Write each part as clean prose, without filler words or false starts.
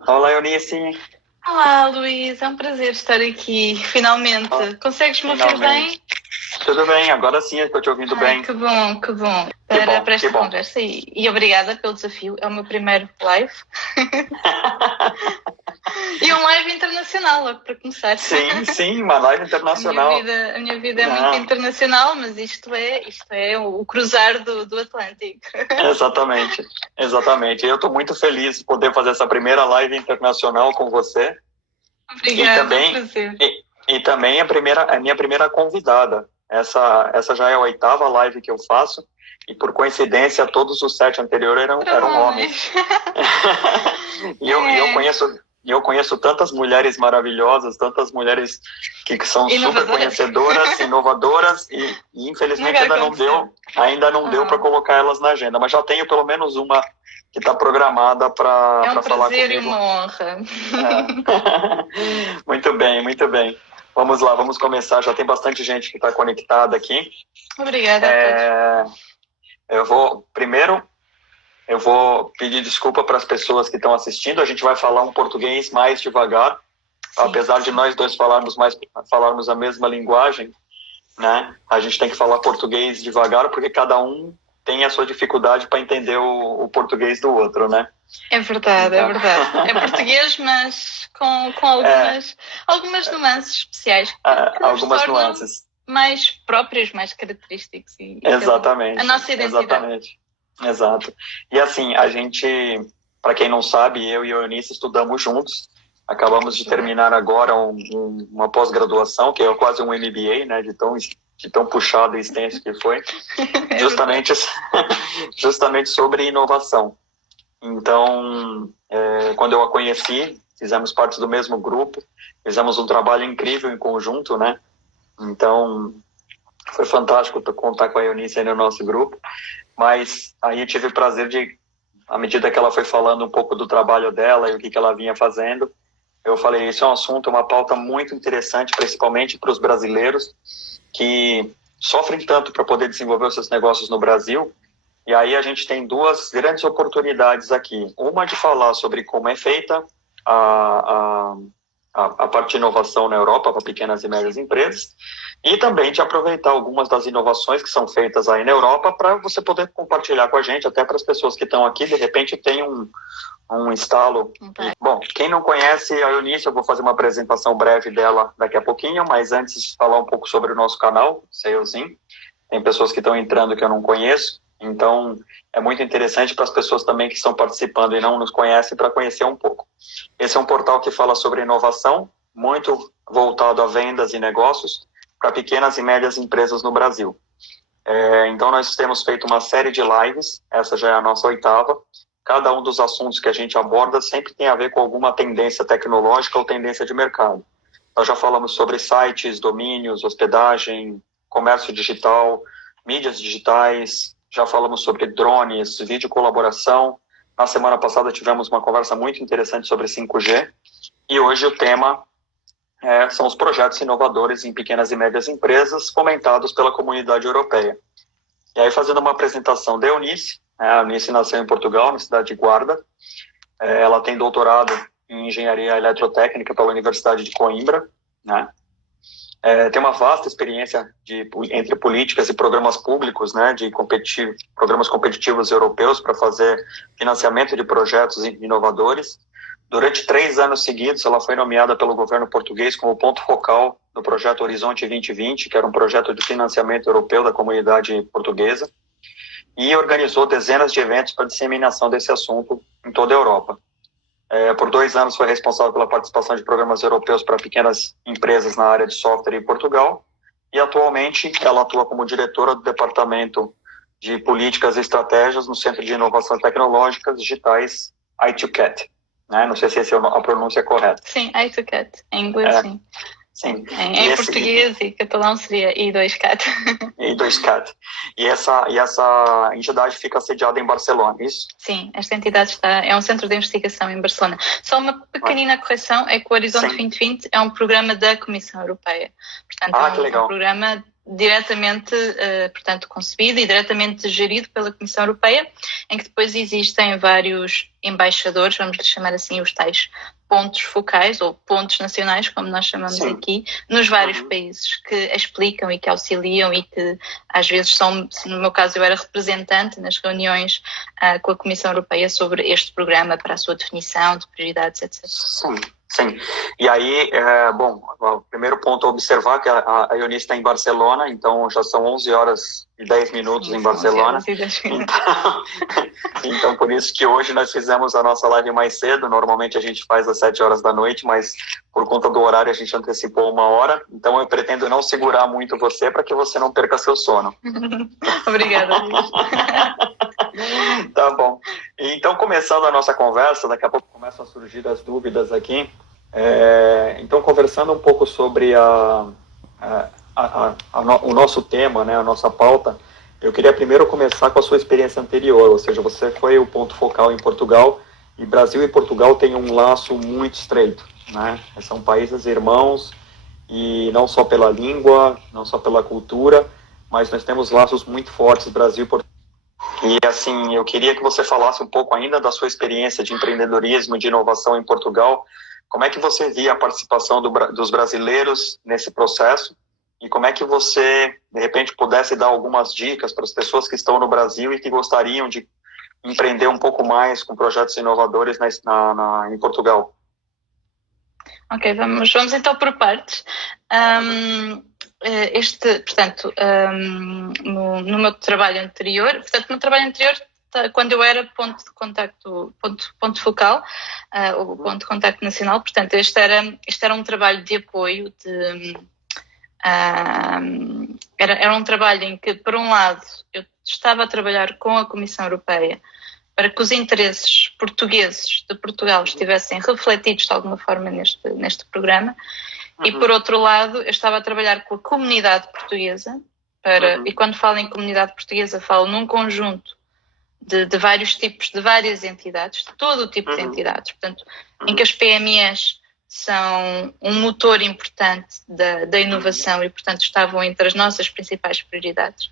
Olá, Eunice. Olá, Luís, é um prazer estar aqui, finalmente. Oh, Consegues-me ouvir finalmente. bem? Tudo bem, agora sim eu estou te ouvindo Ai, bem. que bom, que bom. Que Para bom, que esta bom. conversa e obrigada pelo desafio. É o meu primeiro live e um live internacional, logo para começar. Sim, sim, uma live internacional. A minha vida é muito Não, internacional, mas isto é o cruzar do Atlântico. exatamente, exatamente. Eu estou muito feliz de poder fazer essa primeira live internacional com você e Obrigada, é um também, prazer. e também a minha primeira convidada. Essa já é a 8ª live que eu faço e por coincidência todos os 7 anteriores Para eram homens. homens. E eu É. conheço tantas mulheres maravilhosas, tantas mulheres que são super Inovadoras. conhecedoras, inovadoras e infelizmente Nunca aconteceu. ainda não deu para Ah. colocar elas na agenda, mas já tenho pelo menos uma que está programada É um para falar prazer e uma comigo. honra. Muito bem, muito bem. Vamos lá, vamos começar. Já tem bastante gente que está conectada aqui. Obrigada a todos. Eu vou pedir desculpa para as pessoas que estão assistindo. A gente vai falar um português mais devagar, apesar de nós dois falarmos a mesma linguagem, né? A gente tem que falar português devagar porque cada um tem a sua dificuldade para entender o português do outro, né? É verdade, Então... é verdade. É português, mas com algumas nuances especiais que nos algumas tornam nuances. mais próprios, mais característicos. Exatamente. A nossa identidade. Exatamente. Exato. E assim, a gente, para quem não sabe, eu e a Eunice estudamos juntos. Acabamos de terminar agora uma pós-graduação, que é quase um MBA, né, de tão puxado e extenso que foi, justamente sobre inovação. Então, quando eu a conheci, fizemos parte do mesmo grupo, fizemos um trabalho incrível em conjunto, né? Então, foi fantástico contar com a Eunice aí no nosso grupo. Mas aí eu tive o prazer de, à medida que ela foi falando um pouco do trabalho dela e o que ela vinha fazendo, eu falei, isso é um assunto, uma pauta muito interessante, principalmente para os brasileiros que sofrem tanto para poder desenvolver os seus negócios no Brasil. E aí a gente tem duas grandes oportunidades aqui. Uma de falar sobre como é feita a, a parte de inovação na Europa para pequenas e médias empresas, e também de aproveitar algumas das inovações que são feitas aí na Europa para você poder compartilhar com a gente, até para as pessoas que estão aqui, de repente tem um estalo. Bom, quem não conhece a Eunice, eu vou fazer uma apresentação breve dela daqui a pouquinho, mas antes falar um pouco sobre o nosso canal, Salesin. Tem pessoas que estão entrando que eu não conheço, então é muito interessante para as pessoas também que estão participando e não nos conhecem para conhecer um pouco. Esse é um portal que fala sobre inovação, muito voltado a vendas e negócios para pequenas e médias empresas no Brasil. Então nós temos feito uma série de lives, essa já é a nossa 8ª. Cada um dos assuntos que a gente aborda sempre tem a ver com alguma tendência tecnológica ou tendência de mercado. Nós já falamos sobre sites, domínios, hospedagem, comércio digital, mídias digitais, já falamos sobre drones, vídeo colaboração. Na semana passada tivemos uma conversa muito interessante sobre 5G e hoje o tema são os projetos inovadores em pequenas e médias empresas fomentados pela comunidade europeia. E aí, fazendo uma apresentação da Eunice, a Eunice nasceu em Portugal, na cidade de Guarda. Ela tem doutorado em engenharia eletrotécnica pela Universidade de Coimbra, né? Tem uma vasta experiência entre políticas e programas públicos, né, programas competitivos europeus para fazer financiamento de projetos inovadores. Durante 3 anos seguidos, ela foi nomeada pelo governo português como ponto focal do projeto Horizonte 2020, que era um projeto de financiamento europeu da comunidade portuguesa, e organizou dezenas de eventos para disseminação desse assunto em toda a Europa. Por 2 anos foi responsável pela participação de programas europeus para pequenas empresas na área de software em Portugal, e atualmente ela atua como diretora do Departamento de Políticas e Estratégias no Centro de Inovação Tecnológicas Digitais, I2CAT. Não sei se a pronúncia é correta. Sim, I2CAT, em inglês sim. Sim. Em português e catalão seria I2CAT. I2CAT. E essa entidade fica sediada em Barcelona, isso? Sim, esta entidade é um centro de investigação em Barcelona. Só uma pequenina correção, é que o Horizonte 2020 é um programa da Comissão Europeia. Portanto, que legal. Um programa diretamente, portanto, concebido e diretamente gerido pela Comissão Europeia, em que depois existem vários embaixadores, vamos lhe chamar assim, os tais pontos focais ou pontos nacionais, como nós chamamos aqui, nos vários países, que explicam e que auxiliam e que às vezes são, no meu caso eu era representante nas reuniões com a Comissão Europeia sobre este programa para a sua definição de prioridades, etc. Sim. E aí, o primeiro ponto a observar que a Eunice está em Barcelona, então já são 11 horas e 10 minutos em Barcelona. Então, por isso que hoje nós fizemos a nossa live mais cedo. Normalmente a gente faz às 7 horas da noite, mas por conta do horário a gente antecipou 1 hora. Então eu pretendo não segurar muito você para que você não perca seu sono. Obrigada. Tá bom. Então, começando a nossa conversa, daqui a pouco começam a surgir as dúvidas aqui. Então, conversando um pouco sobre o nosso tema, né, a nossa pauta, eu queria primeiro começar com a sua experiência anterior, ou seja, você foi o ponto focal em Portugal, e Brasil e Portugal têm um laço muito estreito, né? São países irmãos, e não só pela língua, não só pela cultura, mas nós temos laços muito fortes, Brasil e Portugal. E assim, eu queria que você falasse um pouco ainda da sua experiência de empreendedorismo, de inovação em Portugal. Como é que você via a participação dos brasileiros nesse processo? E como é que você, de repente, pudesse dar algumas dicas para as pessoas que estão no Brasil e que gostariam de empreender um pouco mais com projetos inovadores em Portugal? Ok, vamos então por partes. No meu trabalho anterior, quando eu era ponto de contacto, ponto focal, o ponto de contacto nacional, portanto, este era um trabalho de apoio, era um trabalho em que, por um lado, eu estava a trabalhar com a Comissão Europeia para que os interesses portugueses de Portugal estivessem refletidos de alguma forma neste programa. E, por outro lado, eu estava a trabalhar com a comunidade portuguesa, e quando falo em comunidade portuguesa, falo num conjunto de vários tipos, de várias entidades, de todo o tipo de entidades, portanto, em que as PMEs são um motor importante da inovação e, portanto, estavam entre as nossas principais prioridades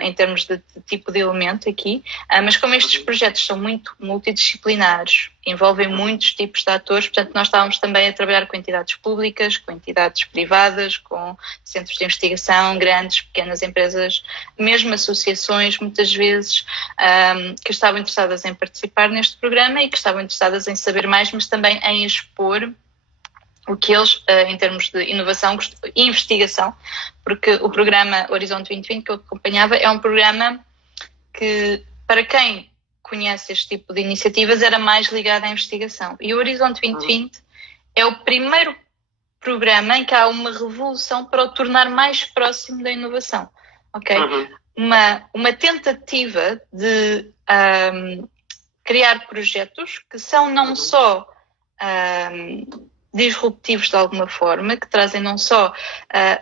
em termos de tipo de elemento aqui. Mas como estes projetos são muito multidisciplinares, envolvem muitos tipos de atores, portanto, nós estávamos também a trabalhar com entidades públicas, com entidades privadas, com centros de investigação, grandes, pequenas empresas, mesmo associações, muitas vezes, que estavam interessadas em participar neste programa e que estavam interessadas em saber mais, mas também em expor o que eles, em termos de inovação e investigação, porque o programa Horizonte 2020 que eu acompanhava é um programa que, para quem conhece este tipo de iniciativas, era mais ligado à investigação. E o Horizonte 2020 é o primeiro programa em que há uma revolução para o tornar mais próximo da inovação. Ok? Uma tentativa de criar projetos que são não só disruptivos de alguma forma, que trazem não só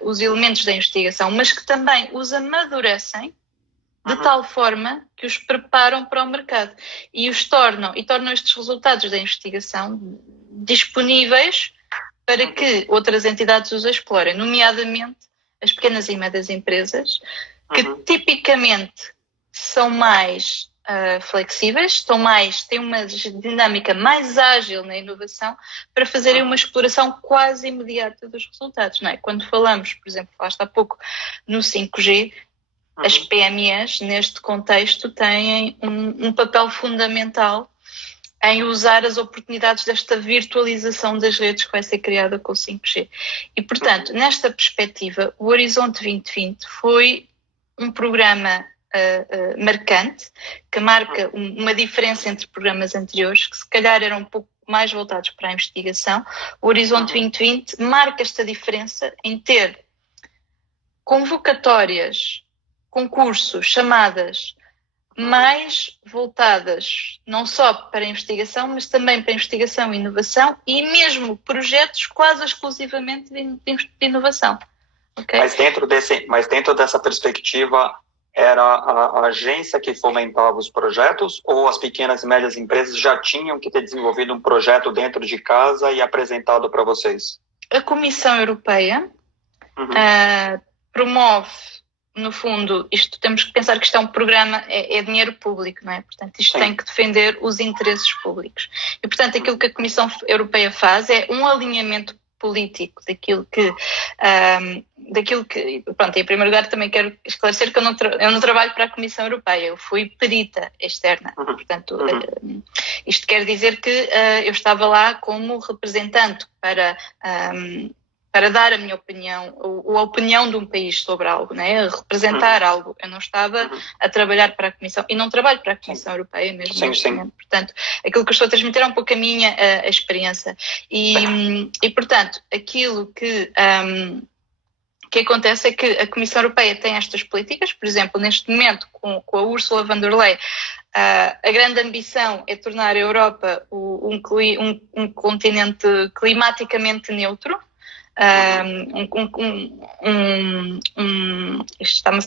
os elementos da investigação, mas que também os amadurecem de tal forma que os preparam para o mercado e tornam estes resultados da investigação disponíveis para que outras entidades os explorem, nomeadamente as pequenas e médias empresas, que tipicamente são mais flexíveis, têm uma dinâmica mais ágil na inovação para fazerem uma exploração quase imediata dos resultados, não é? Quando falamos, por exemplo, falaste há pouco no 5G, as PMEs, neste contexto, têm um papel fundamental em usar as oportunidades desta virtualização das redes que vai ser criada com o 5G. E, portanto, nesta perspectiva, o Horizonte 2020 foi um programa marcante, que marca uma diferença entre programas anteriores, que se calhar eram um pouco mais voltados para a investigação. O Horizonte 2020 marca esta diferença em ter convocatórias, concursos, chamadas mais voltadas não só para a investigação, mas também para a investigação e inovação e mesmo projetos quase exclusivamente de inovação. Okay? Mas dentro dessa perspectiva, era a agência que fomentava os projetos ou as pequenas e médias empresas já tinham que ter desenvolvido um projeto dentro de casa e apresentado para vocês? A Comissão Europeia promove, no fundo, isto temos que pensar que isto é um programa, é dinheiro público, não é? Portanto, isto tem que defender os interesses públicos. E, portanto, aquilo que a Comissão Europeia faz é um alinhamento político daquilo que, pronto, em primeiro lugar também quero esclarecer que eu não trabalho para a Comissão Europeia, eu fui perita externa, portanto, isto quer dizer que eu estava lá como representante para dar a minha opinião, ou a opinião de um país sobre algo, né? Representar algo. Eu não estava a trabalhar para a Comissão, e não trabalho para a Comissão Europeia mesmo. Portanto, aquilo que eu estou a transmitir é um pouco a minha experiência. E, portanto, aquilo que acontece é que a Comissão Europeia tem estas políticas, por exemplo, neste momento, com a Ursula von der Leyen, a grande ambição é tornar a Europa um continente climaticamente neutro.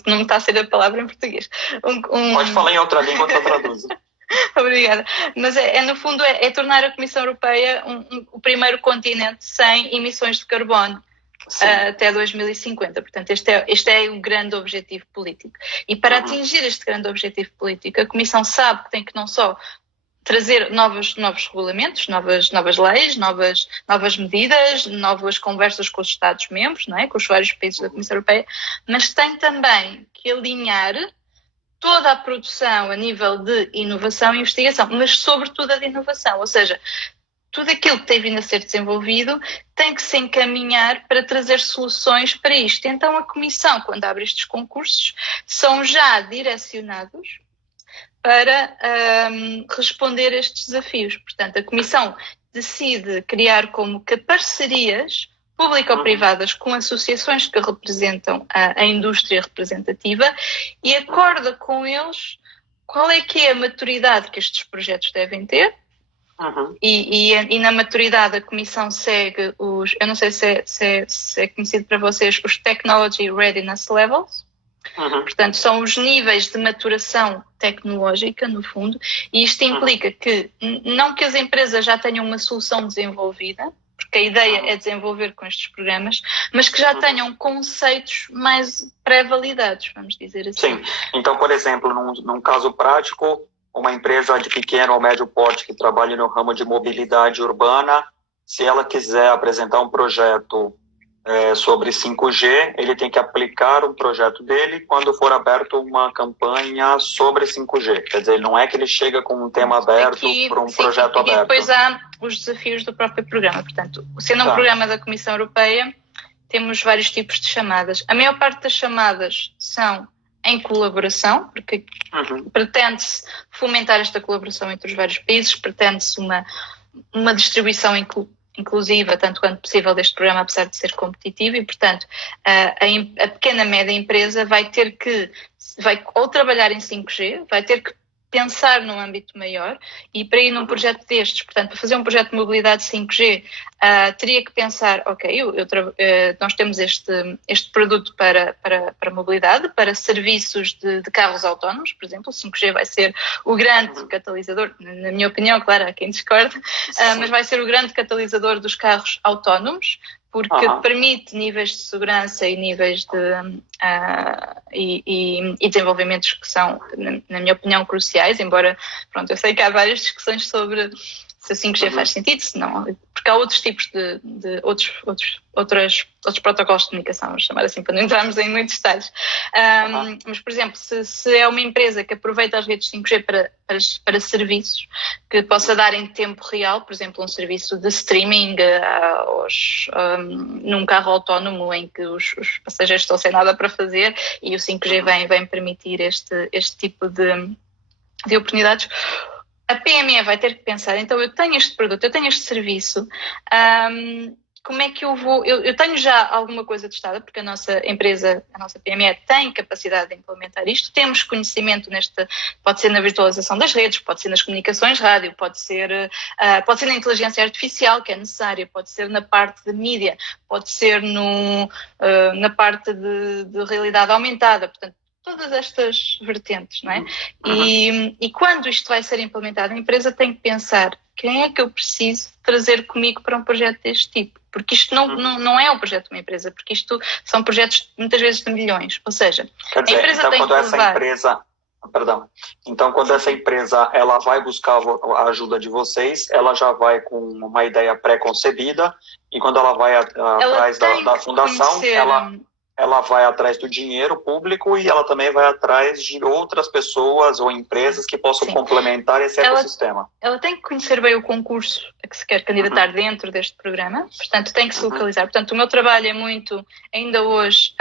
Não me está a ser a palavra em português. Pode falar em outra língua que eu traduzo. Obrigada. Mas no fundo é tornar a Comissão Europeia o primeiro continente sem emissões de carbono até 2050. Portanto, este é o grande objetivo político. E para atingir este grande objetivo político, a Comissão sabe que tem que não só trazer novos regulamentos, novas leis, novas medidas, novas conversas com os Estados-membros, não é? Com os vários países da Comissão Europeia, mas tem também que alinhar toda a produção a nível de inovação e investigação, mas sobretudo a de inovação, ou seja, tudo aquilo que tem vindo a ser desenvolvido tem que se encaminhar para trazer soluções para isto. Então a Comissão, quando abre estes concursos, são já direcionados para responder a estes desafios. Portanto, a Comissão decide criar como que parcerias público-privadas com associações que representam a indústria representativa e acorda com eles qual é que é a maturidade que estes projetos devem ter. E na maturidade a Comissão segue eu não sei se é conhecido para vocês, os Technology Readiness Levels. Portanto, são os níveis de maturação tecnológica, no fundo, e isto implica que, não que as empresas já tenham uma solução desenvolvida, porque a ideia é desenvolver com estes programas, mas que já tenham conceitos mais pré-validados, vamos dizer assim. Sim, então, por exemplo, num caso prático, uma empresa de pequeno ou médio porte que trabalha no ramo de mobilidade urbana, se ela quiser apresentar um projeto sobre 5G, ele tem que aplicar um projeto dele quando for aberto uma campanha sobre 5G. Quer dizer, não é que ele chega com um tema aberto para um projeto aberto. E depois há os desafios do próprio programa. Portanto, sendo um programa da Comissão Europeia, temos vários tipos de chamadas. A maior parte das chamadas são em colaboração, porque pretende-se fomentar esta colaboração entre os vários países, pretende-se uma distribuição inclusiva, tanto quanto possível, deste programa, apesar de ser competitivo, e, portanto, a pequena média empresa vai ou trabalhar em 5G, vai ter que pensar num âmbito maior, e para ir num projeto destes, portanto, para fazer um projeto de mobilidade 5G, teria que pensar, ok, nós temos este produto para mobilidade, para serviços de carros autónomos, por exemplo. O 5G vai ser o grande catalisador, na minha opinião, claro, há quem discorde, mas vai ser o grande catalisador dos carros autónomos, porque permite níveis de segurança e níveis de e desenvolvimentos que são, na minha opinião, cruciais, embora, pronto, eu sei que há várias discussões sobre se o 5G faz sentido, se não, porque há outros tipos de outros protocolos de comunicação, vamos chamar assim, para não entrarmos em muitos detalhes. Mas, por exemplo, se é uma empresa que aproveita as redes 5G para serviços que possa dar em tempo real, por exemplo, um serviço de streaming num carro autónomo em que os passageiros estão sem nada para fazer, e o 5G vem permitir este tipo de oportunidades. A PME vai ter que pensar, então eu tenho este produto, eu tenho este serviço, como é que eu vou... Eu tenho já alguma coisa testada, porque a nossa empresa, a nossa PME, tem capacidade de implementar isto, temos conhecimento pode ser na virtualização das redes, pode ser nas comunicações rádio, pode ser na inteligência artificial que é necessária, pode ser na parte de mídia, pode ser na parte de realidade aumentada, portanto, todas estas vertentes, não é? E quando isto vai ser implementado, a empresa tem que pensar quem é que eu preciso trazer comigo para um projeto deste tipo, porque isto não é o projeto de uma empresa, porque isto são projetos muitas vezes de milhões, ou seja, quer dizer, a empresa então tem quando que essa levar... empresa, perdão, então quando essa empresa ela vai buscar a ajuda de vocês, ela já vai com uma ideia pré-concebida, e quando ela vai atrás da fundação, ela vai atrás do dinheiro público, e ela também vai atrás de outras pessoas ou empresas que possam complementar esse ecossistema. Ela tem que conhecer bem o concurso a que se quer candidatar dentro deste programa, portanto tem que se localizar. Portanto, o meu trabalho é muito, ainda hoje,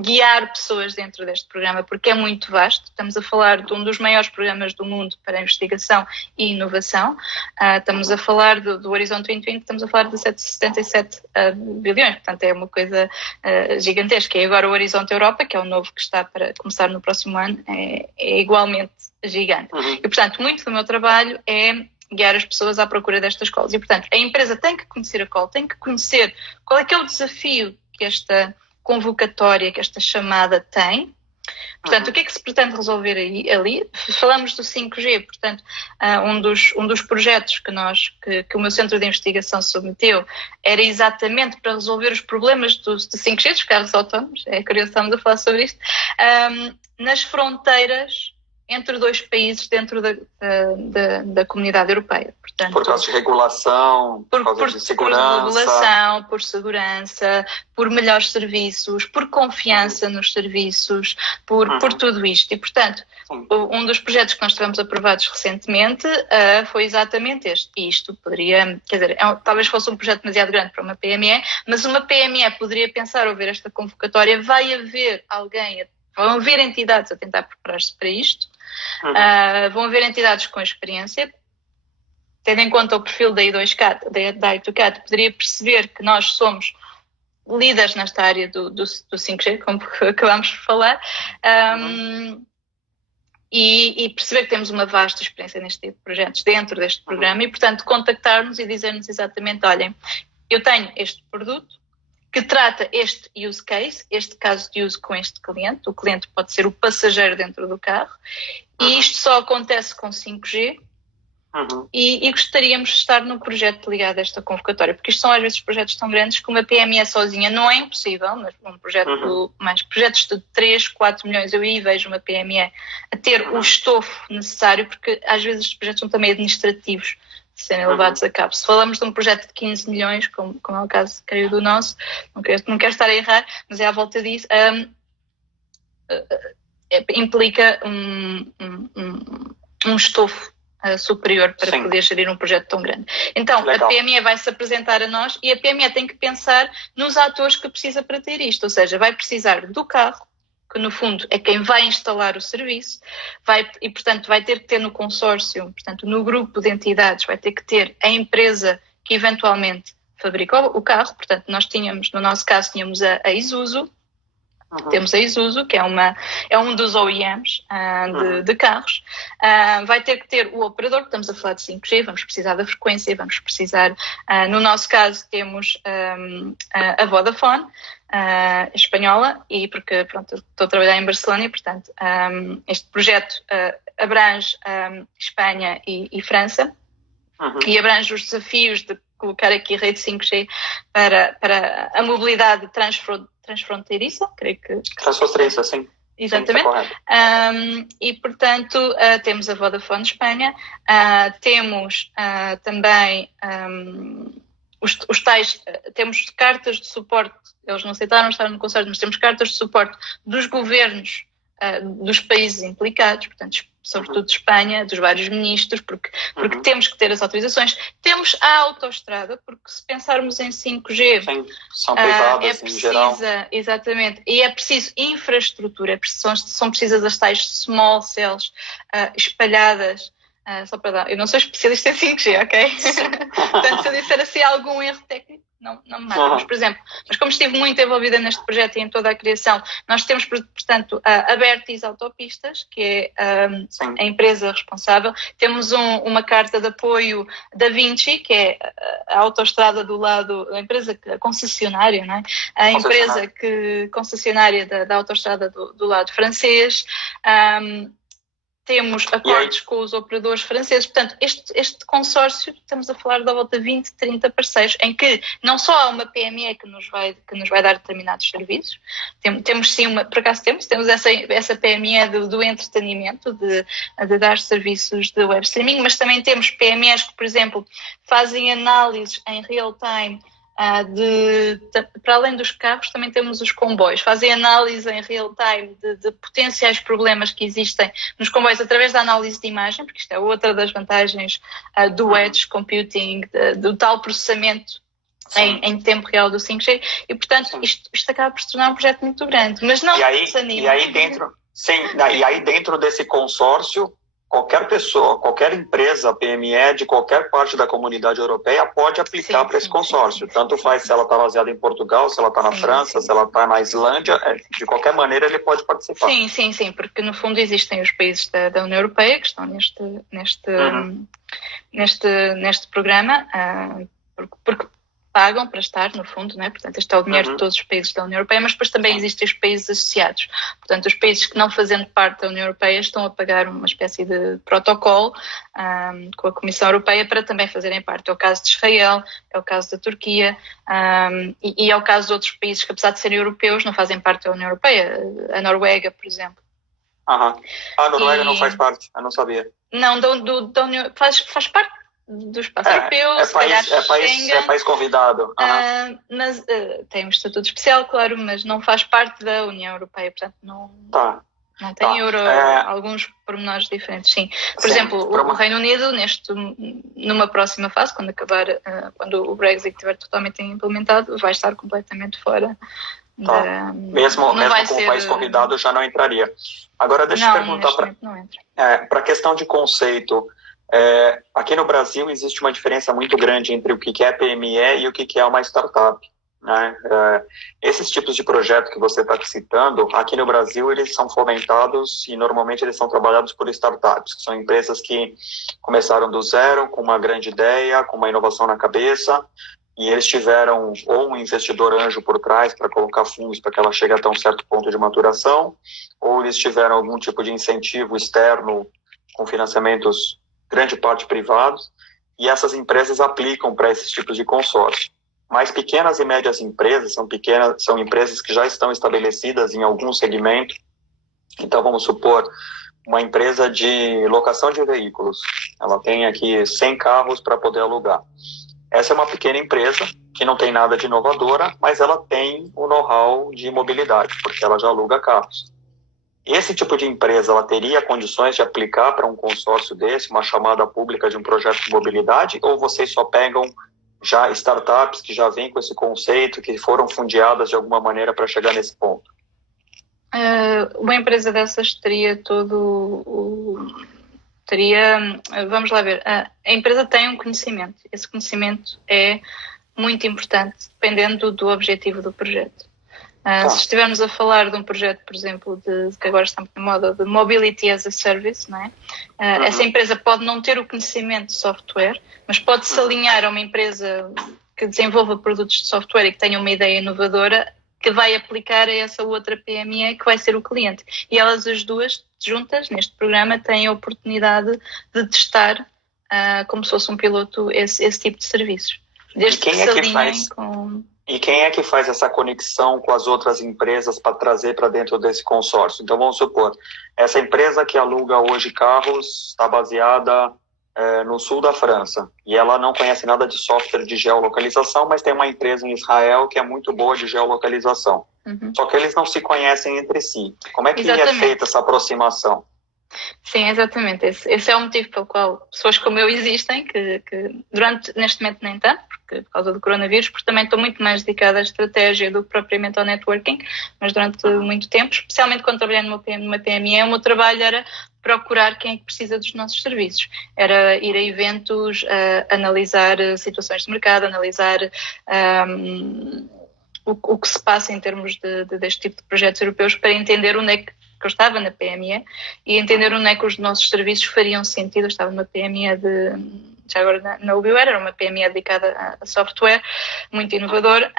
guiar pessoas dentro deste programa, porque é muito vasto. Estamos a falar de um dos maiores programas do mundo para investigação e inovação. Estamos a falar do Horizonte 2020, estamos a falar de 77 bilhões, portanto é uma coisa gigantesca. E agora o Horizonte Europa, que é o novo que está para começar no próximo ano, é igualmente gigante. E, portanto, muito do meu trabalho é guiar as pessoas à procura destas calls. E, portanto, a empresa tem que conhecer a call, tem que conhecer qual é que é o desafio que esta convocatória, que esta chamada tem. Portanto, o que é que se pretende resolver ali? Falamos do 5G, portanto, um dos projetos que o meu centro de investigação submeteu era exatamente para resolver os problemas do 5G, dos carros autónomos, é curioso estarmos a falar sobre isto, nas fronteiras entre dois países dentro da comunidade europeia. Portanto, por causa de regulação, por causa de segurança. Por regulação, por segurança, por melhores serviços, por confiança nos serviços, por tudo isto. E, portanto, um dos projetos que nós tivemos aprovados recentemente foi exatamente este. E isto poderia, quer dizer, talvez fosse um projeto demasiado grande para uma PME, mas uma PME poderia pensar, ao ver esta convocatória, vai haver vão haver entidades a tentar preparar-se para isto, vão haver entidades com experiência, tendo em conta o perfil da I2CAT, da I2CAT, poderia perceber que nós somos líderes nesta área do 5G, como acabámos de falar, e perceber que temos uma vasta experiência neste tipo de projetos dentro deste programa e, portanto, contactar-nos e dizer-nos exatamente, olhem, eu tenho este produto que trata este use case, este caso de uso com este cliente. O cliente pode ser o passageiro dentro do carro, e isto só acontece com 5G, e gostaríamos de estar no projeto ligado a esta convocatória, porque isto são às vezes projetos tão grandes que uma PME sozinha não é impossível, mas um projeto, mais projetos de 3, 4 milhões, eu aí vejo uma PME a ter o estofo necessário, porque às vezes estes projetos são também administrativos, de serem levados a cabo. Se falamos de um projeto de 15 milhões, como é o caso, creio, do nosso, não quero estar a errar, mas é à volta disso, implica um estofo superior para poder gerir um projeto tão grande. Então, legal. A PME vai se apresentar a nós, e a PME tem que pensar nos atores que precisa para ter isto, ou seja, vai precisar do carro, que no fundo é quem vai instalar o serviço, e portanto vai ter que ter no consórcio, portanto no grupo de entidades, vai ter que ter a empresa que eventualmente fabricou o carro. Portanto, nós no nosso caso tínhamos a Isuzu. Temos a Isuzu, que é um dos OEMs de carros. Vai ter que ter o operador, estamos a falar de 5G, vamos precisar da frequência, vamos precisar, no nosso caso temos a Vodafone espanhola, e porque pronto, estou a trabalhar em Barcelona e portanto este projeto abrange Espanha e França, e abrange os desafios de colocar aqui a rede 5G para a mobilidade transfronteiriça, creio que... Transfronteiriça, sim. Exatamente. Sim, e, portanto, temos a Vodafone Espanha, temos também os tais, temos cartas de suporte, eles não aceitaram estar no consórcio, mas temos cartas de suporte dos governos dos países implicados, portanto, sobretudo de Espanha, dos vários ministros, porque temos que ter as autorizações. Temos a autoestrada, porque se pensarmos em 5G, sim, são privadas em geral. Exatamente, e é preciso infraestrutura, são precisas as tais small cells espalhadas, só para dar, eu não sou especialista em 5G, ok? Portanto, se eu disser assim algum erro técnico, não me matam. Mas, por exemplo, como estive muito envolvida neste projeto e em toda a criação, nós temos, portanto, a Abertis Autopistas, que é a empresa responsável. Temos uma carta de apoio da Vinci, que é a autoestrada do lado, a empresa, a concessionária, não é? A empresa concessionária da autoestrada do lado francês. temos acordos com os operadores franceses. Portanto, este consórcio, estamos a falar da volta de 20, 30 parceiros, em que não só há uma PME que nos vai dar determinados serviços, temos sim, por acaso temos essa PME do entretenimento, de dar serviços de web streaming, mas também temos PMEs que, por exemplo, fazem análises em real time. Para além dos carros, também temos os comboios. Fazem análise em real time de potenciais problemas que existem nos comboios através da análise de imagem, porque isto é outra das vantagens do edge computing, do tal processamento em tempo real do 5G. E, portanto, isto acaba por se tornar um projeto muito grande. Mas não desanima. E aí dentro desse consórcio, qualquer pessoa, qualquer empresa, PME de qualquer parte da comunidade europeia pode aplicar para esse consórcio. Tanto faz se ela está baseada em Portugal, se ela está na França, se ela está na Islândia, de qualquer maneira ele pode participar. Sim, porque no fundo existem os países da União Europeia que estão neste programa, porque pagam para estar, no fundo, né? Portanto, este é o dinheiro de todos os países da União Europeia, mas depois também existem os países associados. Portanto, os países que não fazendo parte da União Europeia estão a pagar uma espécie de protocolo com a Comissão Europeia para também fazerem parte. É o caso de Israel, é o caso da Turquia e é o caso de outros países que, apesar de serem europeus, não fazem parte da União Europeia. A Noruega, por exemplo. A Noruega não faz parte, eu não sabia. Não, da União, faz parte do espaço europeu, é país convidado. Mas tem um estatuto especial, claro, mas não faz parte da União Europeia, portanto não tem euro, alguns pormenores diferentes, sim. Por exemplo, o Reino Unido, numa próxima fase, quando o Brexit estiver totalmente implementado, vai estar completamente fora. Mesmo com o país convidado já não entraria. Agora deixa eu perguntar para a questão de conceito. Aqui no Brasil existe uma diferença muito grande entre o que é PME e o que é uma startup, né? Esses tipos de projeto que você está citando, aqui no Brasil eles são fomentados e normalmente eles são trabalhados por startups, que são empresas que começaram do zero, com uma grande ideia, com uma inovação na cabeça, e eles tiveram ou um investidor anjo por trás para colocar fundos para que ela chegue até um certo ponto de maturação, ou eles tiveram algum tipo de incentivo externo com financiamentos grande parte privados, e essas empresas aplicam para esses tipos de consórcio. Mas pequenas e médias empresas são empresas que já estão estabelecidas em algum segmento. Então, vamos supor, uma empresa de locação de veículos. Ela tem aqui 100 carros para poder alugar. Essa é uma pequena empresa que não tem nada de inovadora, mas ela tem o know-how de mobilidade, porque ela já aluga carros. Esse tipo de empresa, ela teria condições de aplicar para um consórcio desse, uma chamada pública de um projeto de mobilidade, ou vocês só pegam já startups que já vêm com esse conceito, que foram fundeadas de alguma maneira para chegar nesse ponto? Uma empresa dessas teria vamos lá ver, a empresa tem um conhecimento. Esse conhecimento é muito importante, dependendo do objetivo do projeto. Se estivermos a falar de um projeto, por exemplo, que agora está muito na moda, de Mobility as a Service, não é? Essa empresa pode não ter o conhecimento de software, mas pode se alinhar a uma empresa que desenvolva produtos de software e que tenha uma ideia inovadora que vai aplicar a essa outra PME que vai ser o cliente. E elas as duas, juntas, neste programa, têm a oportunidade de testar como se fosse um piloto esse tipo de serviços. Desde que se alinhem com... E quem é que faz essa conexão com as outras empresas para trazer para dentro desse consórcio? Então, vamos supor, essa empresa que aluga hoje carros está baseada no sul da França, e ela não conhece nada de software de geolocalização, mas tem uma empresa em Israel que é muito boa de geolocalização. Só que eles não se conhecem entre si. Como é que é feita essa aproximação? Sim, exatamente. Esse é o motivo pelo qual pessoas como eu existem, que neste momento nem tanto, por causa do coronavírus, porque também estou muito mais dedicada à estratégia do que propriamente ao networking, mas durante muito tempo, especialmente quando trabalhei numa PME, o meu trabalho era procurar quem é que precisa dos nossos serviços. Era ir a eventos, analisar situações de mercado, analisar o que se passa em termos deste tipo de projetos europeus para entender onde é que eu estava na PME e entender onde é que os nossos serviços fariam sentido. Eu estava numa PME já agora na UbiWare, era uma PME dedicada a software, muito inovador,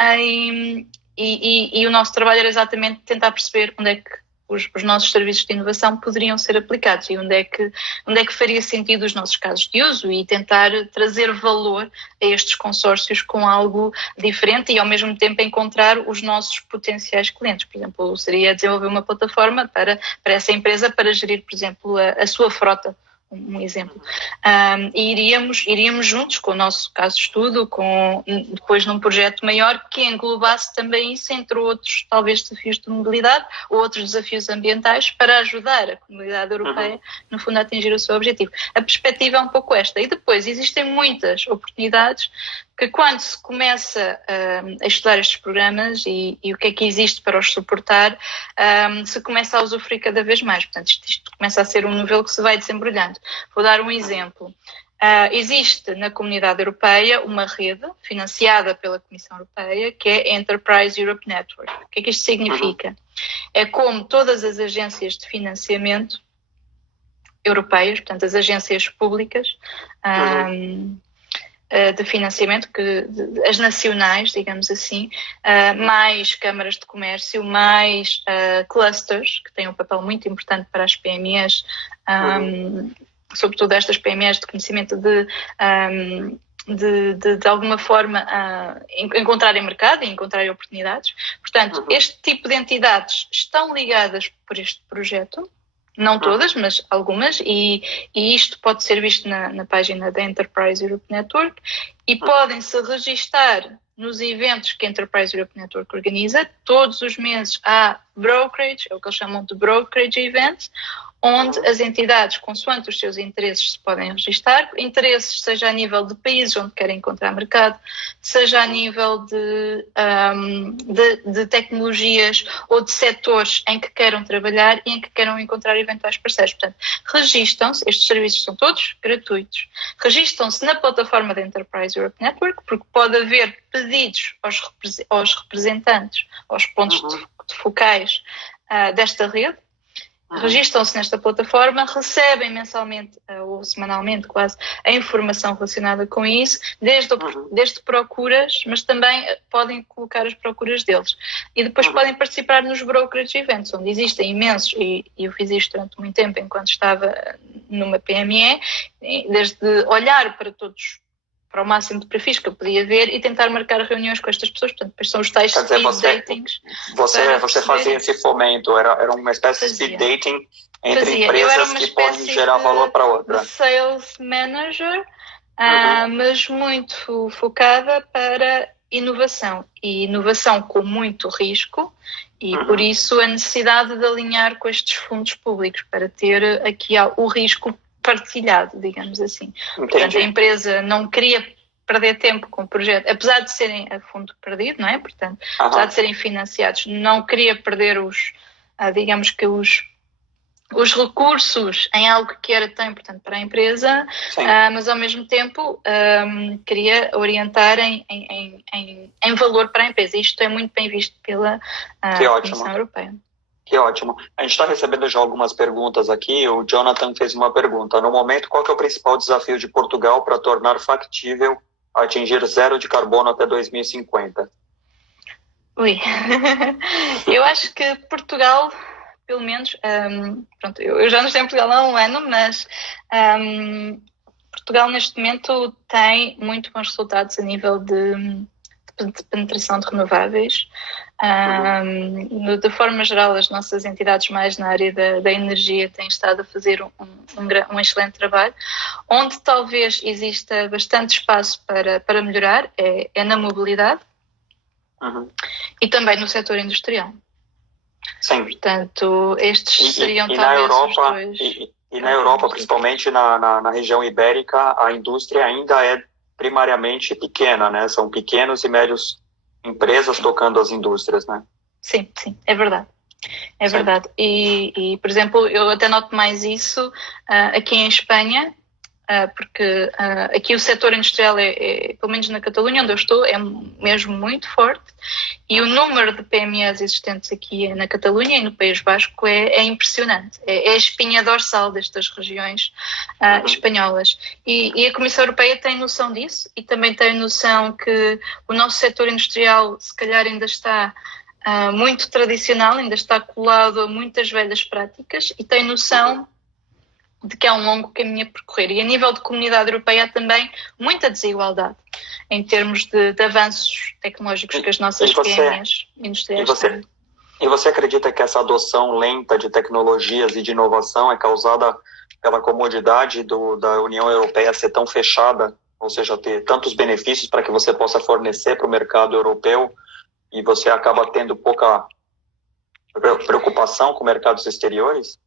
e o nosso trabalho era exatamente tentar perceber onde é que os nossos serviços de inovação poderiam ser aplicados e onde é que faria sentido os nossos casos de uso e tentar trazer valor a estes consórcios com algo diferente e ao mesmo tempo encontrar os nossos potenciais clientes. Por exemplo, seria desenvolver uma plataforma para essa empresa para gerir, por exemplo, a sua frota. Um exemplo. E iríamos juntos com o nosso caso de estudo, depois num projeto maior que englobasse também isso, entre outros, talvez desafios de mobilidade ou outros desafios ambientais, para ajudar a comunidade europeia, no fundo, a atingir o seu objetivo. A perspectiva é um pouco esta. E depois existem muitas oportunidades que quando se começa a estudar estes programas e o que é que existe para os suportar, se começa a usufruir cada vez mais. Portanto, isto começa a ser um novelo que se vai desembrulhando. Vou dar um exemplo. Existe na Comunidade Europeia uma rede financiada pela Comissão Europeia que é Enterprise Europe Network. O que é que isto significa? É como todas as agências de financiamento europeias, portanto as agências públicas, de financiamento, as nacionais, digamos assim, mais câmaras de comércio, mais clusters, que têm um papel muito importante para as PMEs, sobretudo estas PMEs de conhecimento de alguma forma encontrarem mercado e encontrarem oportunidades. Portanto, este tipo de entidades estão ligadas por este projeto, não todas, mas algumas, e isto pode ser visto na página da Enterprise Europe Network, e podem-se registar nos eventos que a Enterprise Europe Network organiza. Todos os meses há brokerage, é o que eles chamam de brokerage events, onde as entidades, consoante os seus interesses, se podem registar. Interesses seja a nível de países onde querem encontrar mercado, seja a nível de tecnologias ou de setores em que queiram trabalhar e em que queiram encontrar eventuais parceiros. Portanto, registam-se, estes serviços são todos gratuitos, registam-se na plataforma da Enterprise Europe Network, porque pode haver pedidos aos representantes, aos pontos de focais desta rede. Registram-se nesta plataforma, recebem mensalmente ou semanalmente quase a informação relacionada com isso, desde procuras, mas também podem colocar as procuras deles. E depois podem participar nos brokerage events, onde existem imensos, e eu fiz isto durante muito tempo enquanto estava numa PME, desde olhar para o máximo de perfis que eu podia ver e tentar marcar reuniões com estas pessoas. Portanto, depois são os tais speed datings. Você fazia esse fomento, era uma espécie de speed dating entre empresas que podem gerar valor para outra. Sales manager, mas muito focada para inovação. E inovação com muito risco, e por isso a necessidade de alinhar com estes fundos públicos para ter aqui o risco partilhado, digamos assim. Entendi. Portanto, a empresa não queria perder tempo com o projeto, apesar de serem a fundo perdido, não é? Portanto, apesar de serem financiados, não queria perder digamos que os recursos em algo que era tão importante para a empresa, mas ao mesmo tempo queria orientar em valor para a empresa. Isto é muito bem visto pela Comissão Europeia. Que ótimo. A gente está recebendo já algumas perguntas aqui. O Jonathan fez uma pergunta. No momento, qual que é o principal desafio de Portugal para tornar factível atingir zero de carbono até 2050? Eu acho que Portugal, pelo menos, pronto, eu já não estou em Portugal há um ano, mas Portugal neste momento tem muito bons resultados a nível de penetração de renováveis. De forma geral, as nossas entidades mais na área da energia têm estado a fazer um excelente trabalho. Onde talvez exista bastante espaço para melhorar é na mobilidade e também no setor industrial. Sim. Portanto, estes seriam talvez na Europa, os dois. E na Europa, principalmente na região ibérica, a indústria ainda é primariamente pequena, né? São pequenos e médios empresas tocando as indústrias, né? Sim, é verdade. É verdade. E, por exemplo, eu até noto mais isso aqui em Espanha, porque aqui o setor industrial pelo menos na Catalunha, onde eu estou, é mesmo muito forte, e o número de PMEs existentes aqui na Catalunha e no País Basco é impressionante. É a espinha dorsal destas regiões espanholas. E a Comissão Europeia tem noção disso, e também tem noção que o nosso setor industrial se calhar ainda está muito tradicional, ainda está colado a muitas velhas práticas e tem noção de que há um longo caminho a percorrer. E a nível de comunidade europeia há também muita desigualdade em termos de avanços tecnológicos que as nossas PMEs industriais têm. E você acredita que essa adoção lenta de tecnologias e de inovação é causada pela comodidade da União Europeia ser tão fechada, ou seja, ter tantos benefícios para que você possa fornecer para o mercado europeu e você acaba tendo pouca preocupação com mercados exteriores?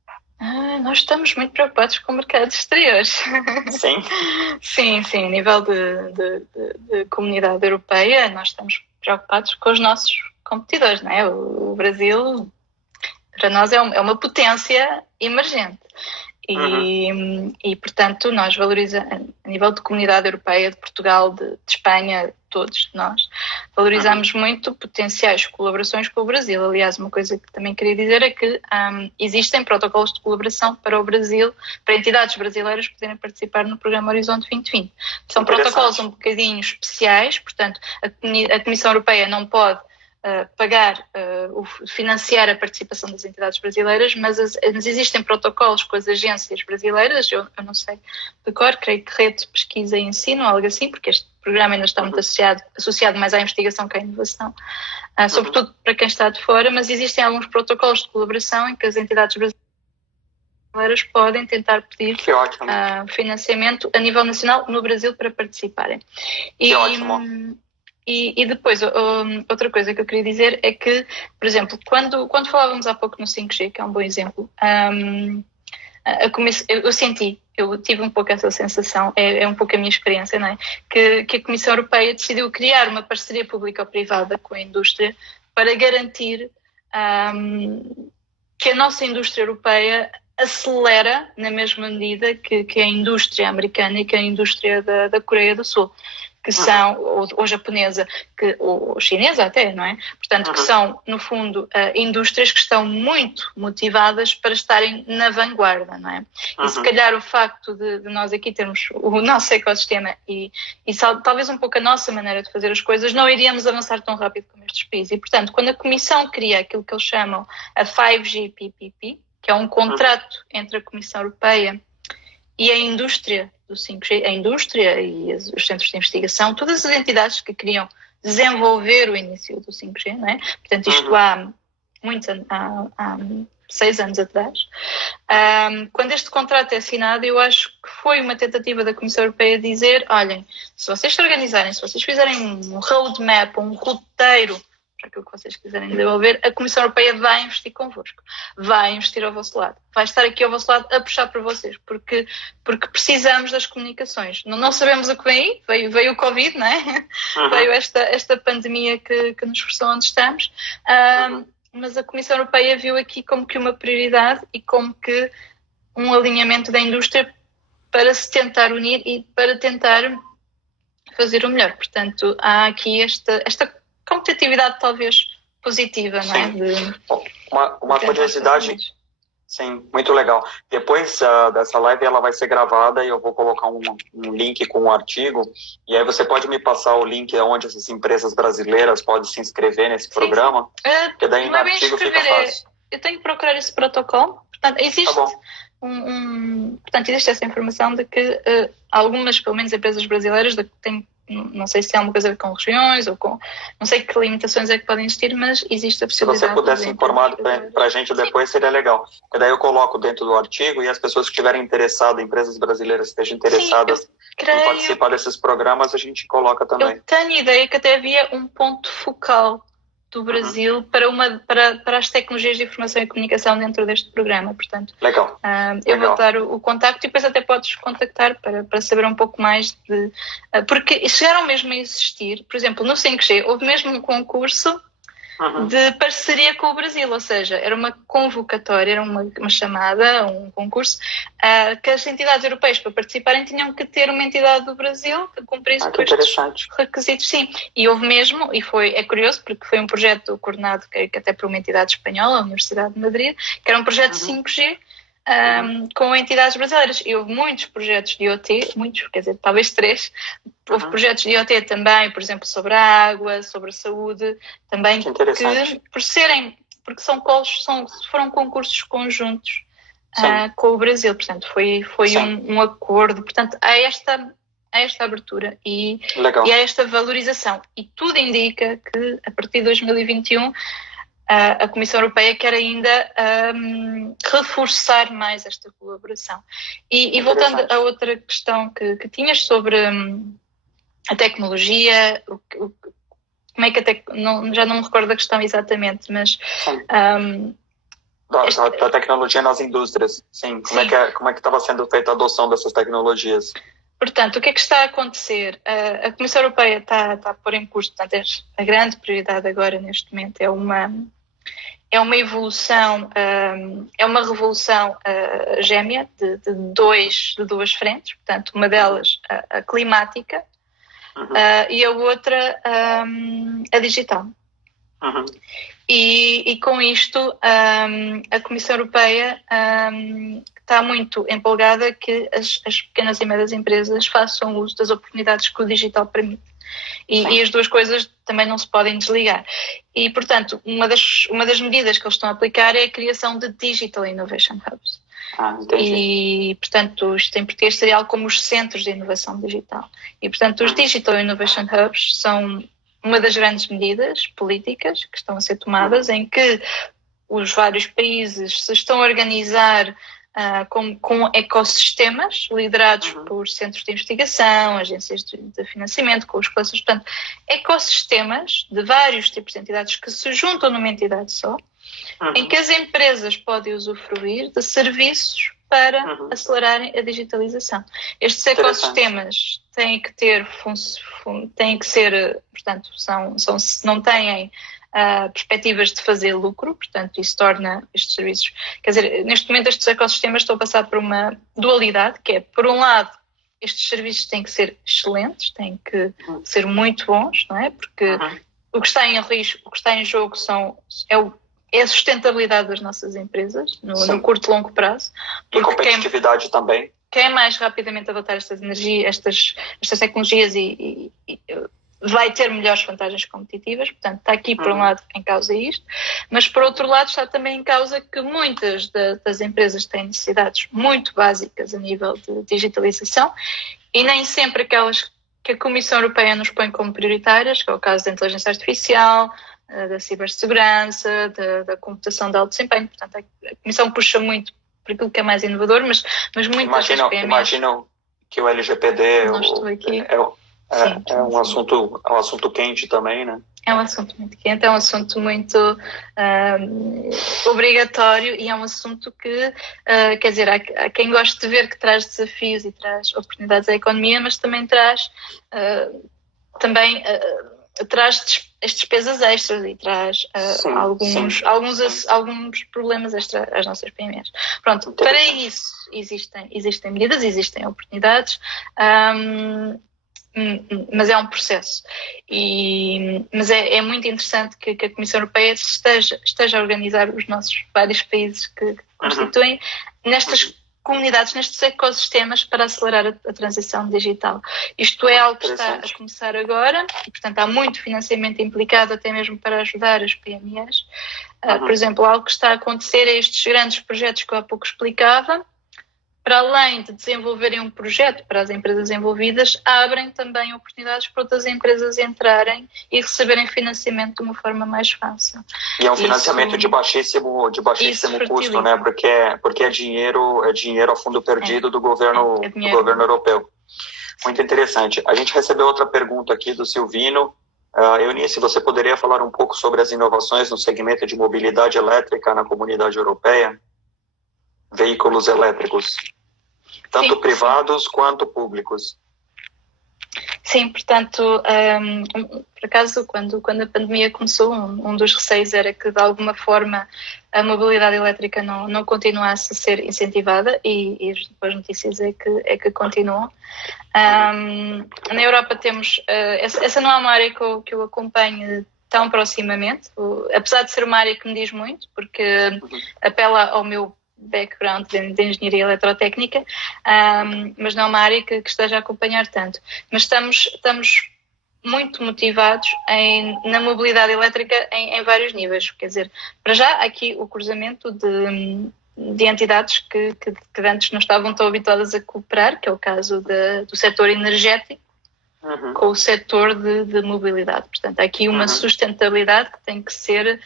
Nós estamos muito preocupados com mercados exteriores. Sim? Sim. A nível de comunidade europeia, nós estamos preocupados com os nossos competidores, não é? O Brasil, para nós, é uma potência emergente. E, portanto, nós valorizamos, a nível de comunidade europeia, de Portugal, de Espanha, todos nós, valorizamos muito potenciais colaborações com o Brasil. Aliás, uma coisa que também queria dizer é que existem protocolos de colaboração para o Brasil, para entidades brasileiras poderem participar no programa Horizonte 2020. São protocolos um bocadinho especiais, portanto, a Comissão Europeia não pode financiar a participação das entidades brasileiras, mas existem protocolos com as agências brasileiras, eu não sei de cor, creio que rede de pesquisa e ensino, algo assim, porque este programa ainda está muito associado mais à investigação que à inovação, sobretudo para quem está de fora, mas existem alguns protocolos de colaboração em que as entidades brasileiras podem tentar pedir financiamento a nível nacional no Brasil para participarem. Que ótimo! E depois, outra coisa que eu queria dizer é que, por exemplo, quando falávamos há pouco no 5G, que é um bom exemplo, eu tive um pouco essa sensação, é um pouco a minha experiência, não é? Que a Comissão Europeia decidiu criar uma parceria público-privada com a indústria para garantir que a nossa indústria europeia acelera na mesma medida que a indústria americana e que a indústria da Coreia do Sul, que são, ou japonesa, ou chinesa até, não é? Portanto, que são, no fundo, indústrias que estão muito motivadas para estarem na vanguarda, não é? E se calhar o facto de nós aqui termos o nosso ecossistema e talvez um pouco a nossa maneira de fazer as coisas, não iríamos avançar tão rápido como estes países. E, portanto, quando a Comissão cria aquilo que eles chamam a 5G PPP, que é um contrato entre a Comissão Europeia e a indústria do 5G, a indústria e os centros de investigação, todas as entidades que queriam desenvolver o início do 5G, não é? Portanto, isto há 6 anos atrás. Quando este contrato é assinado, eu acho que foi uma tentativa da Comissão Europeia de dizer, olhem, se vocês se organizarem, se vocês fizerem um roadmap, um roteiro para aquilo que vocês quiserem desenvolver, a Comissão Europeia vai investir convosco, vai investir ao vosso lado, vai estar aqui ao vosso lado a puxar para vocês, porque precisamos das comunicações. Não sabemos o que vem aí, veio o Covid, não é? Veio esta pandemia que nos forçou onde estamos, mas a Comissão Europeia viu aqui como que uma prioridade e como que um alinhamento da indústria para se tentar unir e para tentar fazer o melhor. Portanto, há aqui esta competitividade talvez positiva, não é? Uma curiosidade, sim, muito legal. Depois dessa live ela vai ser gravada e eu vou colocar um link com o artigo, e aí você pode me passar o link onde essas empresas brasileiras podem se inscrever nesse programa? Porque daí no artigo fica fácil. Eu tenho que procurar esse protocolo, portanto, existe portanto, existe essa informação de que algumas, pelo menos, empresas brasileiras têm, não sei se é uma coisa a ver com regiões ou com, não sei que limitações é que podem existir, mas existe a possibilidade. Se você pudesse informar para a gente depois, seria legal. Porque daí eu coloco dentro do artigo e as pessoas que estiverem interessadas, empresas brasileiras que estejam interessadas em participar desses programas, a gente coloca também. Eu tenho ideia que até havia um ponto focal do Brasil para as tecnologias de informação e comunicação dentro deste programa, portanto. Legal. Eu vou dar o contacto e depois até podes contactar para saber um pouco mais de... porque chegaram mesmo a existir, por exemplo, no 5G houve mesmo um concurso de parceria com o Brasil, ou seja, era uma convocatória, era uma chamada, um concurso, que as entidades europeias para participarem tinham que ter uma entidade do Brasil que cumprisse estes requisitos, sim. E houve mesmo, é curioso porque foi um projeto coordenado que até por uma entidade espanhola, a Universidade de Madrid, que era um projeto 5G, com entidades brasileiras. E houve muitos projetos de IoT, muitos, quer dizer, talvez 3. Houve projetos de IoT também, por exemplo, sobre a água, sobre a saúde, também, que porque foram concursos conjuntos com o Brasil. Portanto, foi um acordo. Portanto, há esta abertura e há esta valorização. E tudo indica que, a partir de 2021, a Comissão Europeia quer ainda reforçar mais esta colaboração. E voltando a outra questão que tinhas sobre a tecnologia, como é que já não me recordo da questão exatamente, mas... da tecnologia nas indústrias, sim. Como é que estava sendo feita a adoção dessas tecnologias? Portanto, o que é que está a acontecer? A Comissão Europeia está a pôr em curso, portanto, a grande prioridade agora, neste momento, é uma evolução, é uma revolução gêmea de duas frentes. Portanto, uma delas a climática e a outra a digital. E com isto a Comissão Europeia está muito empolgada que as pequenas e médias empresas façam uso das oportunidades que o digital permite. E as duas coisas também não se podem desligar. E, portanto, uma das medidas que eles estão a aplicar é a criação de Digital Innovation Hubs. E, portanto, isto em português seria algo como os centros de inovação digital. E, portanto, os Digital Innovation Hubs são uma das grandes medidas políticas que estão a ser tomadas, em que os vários países se estão a organizar com ecossistemas liderados por centros de investigação, agências de financiamento, com os clusters, portanto, ecossistemas de vários tipos de entidades que se juntam numa entidade só, em que as empresas podem usufruir de serviços para acelerarem a digitalização. Estes ecossistemas têm que ser, portanto, não têm perspectivas de fazer lucro, portanto, isso torna estes serviços... Quer dizer, neste momento estes ecossistemas estão a passar por uma dualidade, que é, por um lado, estes serviços têm que ser excelentes, têm que ser muito bons, não é? Porque o que está em risco, o que está em jogo é a sustentabilidade das nossas empresas, no curto e longo prazo. E competitividade também. Quem mais rapidamente adotar estas tecnologias e vai ter melhores vantagens competitivas, portanto está aqui por um lado em causa isto, mas por outro lado está também em causa que muitas das empresas têm necessidades muito básicas a nível de digitalização e nem sempre aquelas que a Comissão Europeia nos põe como prioritárias, que é o caso da inteligência artificial, da cibersegurança, da computação de alto desempenho. Portanto, a Comissão puxa muito por aquilo que é mais inovador, mas muitas das PMEs... Imagino que o LGPD não estou aqui. É um assunto quente também, né? É um assunto muito quente, é um assunto muito obrigatório e é um assunto que, quer dizer, há quem goste de ver que traz desafios e traz oportunidades à economia, mas também traz as despesas extras e traz alguns problemas extra às nossas PMEs. Pronto, para isso existem medidas, existem oportunidades, mas é um processo. Mas é muito interessante que a Comissão Europeia esteja a organizar os nossos vários países que constituem nestas comunidades, nestes ecossistemas para acelerar a transição digital. Isto é algo que está a começar agora e, portanto, há muito financiamento implicado até mesmo para ajudar as PMEs. Por exemplo, algo que está a acontecer é estes grandes projetos que eu há pouco explicava. Para além de desenvolverem um projeto para as empresas envolvidas, abrem também oportunidades para outras empresas entrarem e receberem financiamento de uma forma mais fácil. E é um financiamento de baixíssimo custo, né? Porque é dinheiro a fundo perdido do governo europeu. Muito interessante. A gente recebeu outra pergunta aqui do Silvino. Eunice, você poderia falar um pouco sobre as inovações no segmento de mobilidade elétrica na comunidade europeia? Veículos elétricos, tanto privados quanto públicos. Sim, portanto, por acaso, quando a pandemia começou, um dos receios era que, de alguma forma, a mobilidade elétrica não continuasse a ser incentivada e as boas notícias é que continuam. Na Europa temos... essa não é uma área que eu acompanho tão proximamente, apesar de ser uma área que me diz muito, porque apela ao meu background de engenharia eletrotécnica, mas não é uma área que esteja a acompanhar tanto. Mas estamos muito motivados na mobilidade elétrica em vários níveis. Quer dizer, para já, aqui o cruzamento de entidades que antes não estavam tão habituadas a cooperar, que é o caso do setor energético, com o setor de mobilidade. Portanto, há aqui uma sustentabilidade que tem que ser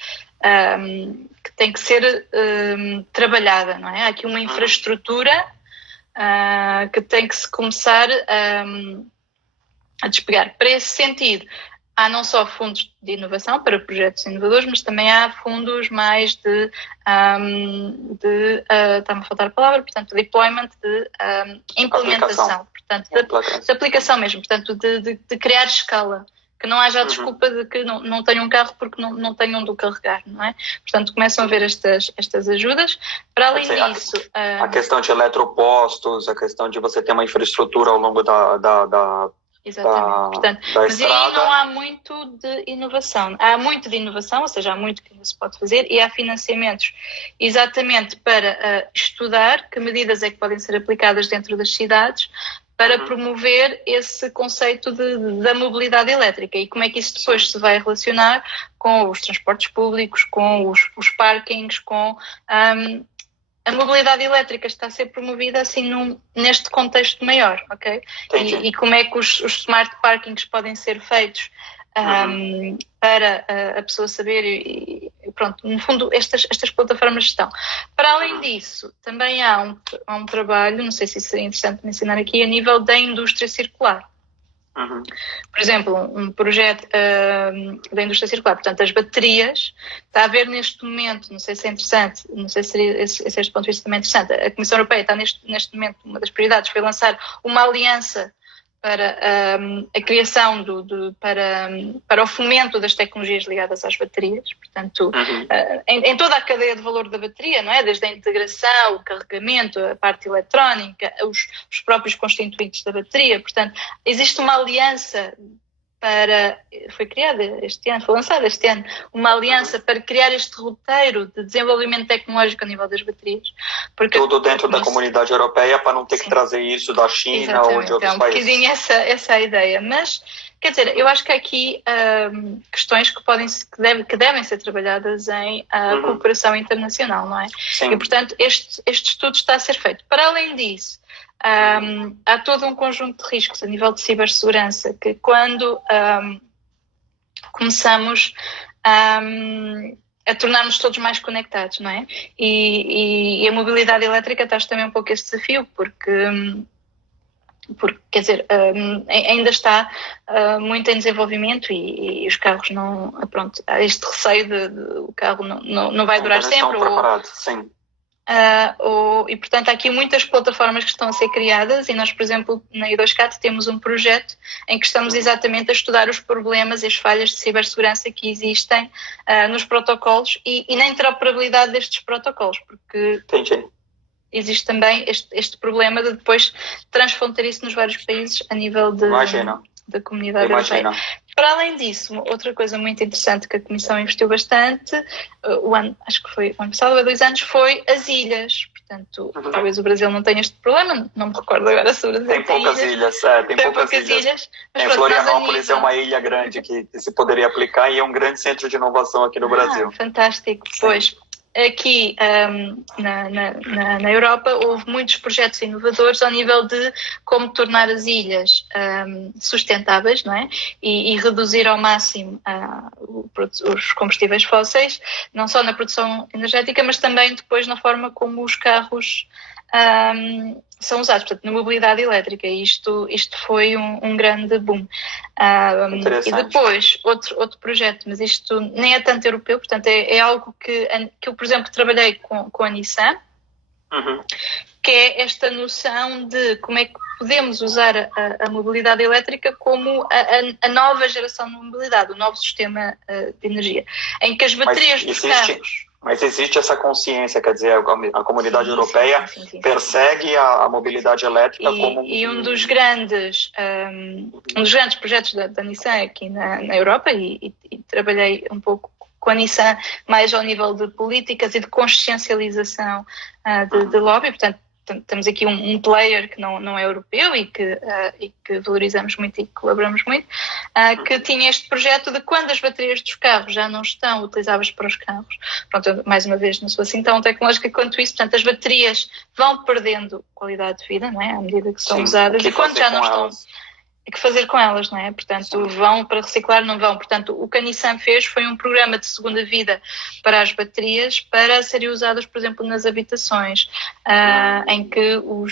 trabalhada, não é? Há aqui uma infraestrutura que tem que se começar a despegar. Para esse sentido, há não só fundos de inovação para projetos inovadores, mas também há fundos mais está-me a faltar a palavra, portanto, deployment, de implementação, portanto, de aplicação mesmo, portanto, de criar escala, que não haja a desculpa de que não tenho um carro porque não tenho onde o carregar, não é? Portanto, começam a ver estas ajudas. Para além disso... A questão de eletropostos, a questão de você ter uma infraestrutura ao longo da exatamente. Portanto, mas aí não há muito de inovação. Há muito de inovação, ou seja, há muito que ainda se pode fazer, e há financiamentos exatamente para estudar que medidas é que podem ser aplicadas dentro das cidades para promover esse conceito da mobilidade elétrica e como é que isso depois se vai relacionar com os transportes públicos, com os parkings, com... a mobilidade elétrica está a ser promovida assim neste contexto maior, ok? E como é que os smart parkings podem ser feitos para a pessoa saber e pronto, no fundo estas plataformas estão. Para além disso, também há um trabalho, não sei se seria interessante mencionar aqui, a nível da indústria circular. Por exemplo, um projeto da indústria circular, portanto, as baterias, está a haver neste momento, não sei se é interessante, não sei se seria este ponto de vista também interessante, a Comissão Europeia está neste momento, uma das prioridades foi lançar uma aliança para a criação para o fomento das tecnologias ligadas às baterias, portanto, em toda a cadeia de valor da bateria, não é? Desde a integração, o carregamento, a parte eletrónica, os próprios constituintes da bateria, portanto, existe uma aliança foi criada este ano, foi lançada este ano, uma aliança para criar este roteiro de desenvolvimento tecnológico a nível das baterias. Porque, tudo dentro da comunidade europeia para não ter que trazer isso da China ou de outros países. Um bocadinho essa é a ideia, mas quer dizer, eu acho que há aqui questões que devem ser trabalhadas em cooperação internacional, não é? Sim. E portanto este estudo está a ser feito. Para além disso, há todo um conjunto de riscos a nível de cibersegurança que quando começamos a tornar-nos todos mais conectados, não é? E a mobilidade elétrica traz também um pouco esse desafio, porque quer dizer, ainda está muito em desenvolvimento e os carros não, pronto, há este receio de o carro não vai durar sempre. Estão preparados, sim. E portanto há aqui muitas plataformas que estão a ser criadas e nós, por exemplo, na I2CAT temos um projeto em que estamos exatamente a estudar os problemas e as falhas de cibersegurança que existem nos protocolos e na interoperabilidade destes protocolos, porque existe também este problema de depois transfrontear isso nos vários países a nível da comunidade europeia. Para além disso, outra coisa muito interessante que a Comissão investiu bastante, acho que foi o ano passado ou há 2 anos, foi as ilhas. Portanto, talvez o Brasil não tenha este problema, não me recordo agora se o Brasil tem poucas ilhas. Tem poucas ilhas. Em Florianópolis é uma ilha grande que se poderia aplicar e é um grande centro de inovação aqui no Brasil. Fantástico, pois. Aqui na Europa houve muitos projetos inovadores ao nível de como tornar as ilhas sustentáveis, não é? E reduzir ao máximo os combustíveis fósseis, não só na produção energética, mas também depois na forma como os carros são usados, portanto, na mobilidade elétrica. Isto foi um grande boom. E depois, outro projeto, mas isto nem é tanto europeu, portanto, é algo que eu, por exemplo, trabalhei com a Nissan, que é esta noção de como é que podemos usar a mobilidade elétrica como a nova geração de mobilidade, o novo sistema de energia, em que as baterias dos carros... Mas existe essa consciência, quer dizer, a comunidade europeia persegue a mobilidade elétrica como... E um dos grandes projetos da Nissan aqui na Europa, e trabalhei um pouco com a Nissan mais ao nível de políticas e de consciencialização de lobby. Portanto, temos aqui um player que não é europeu e que valorizamos muito e que colaboramos muito, que tinha este projeto de quando as baterias dos carros já não estão utilizáveis para os carros. Pronto, mais uma vez, não sou assim tão tecnológica quanto isso. Portanto, as baterias vão perdendo qualidade de vida, não é? À medida que são usadas, e quando já não estão... O que fazer com elas, não é? Portanto, vão para reciclar, não vão. Portanto, o que a Nissan fez foi um programa de segunda vida para as baterias para serem usadas, por exemplo, nas habitações, em que o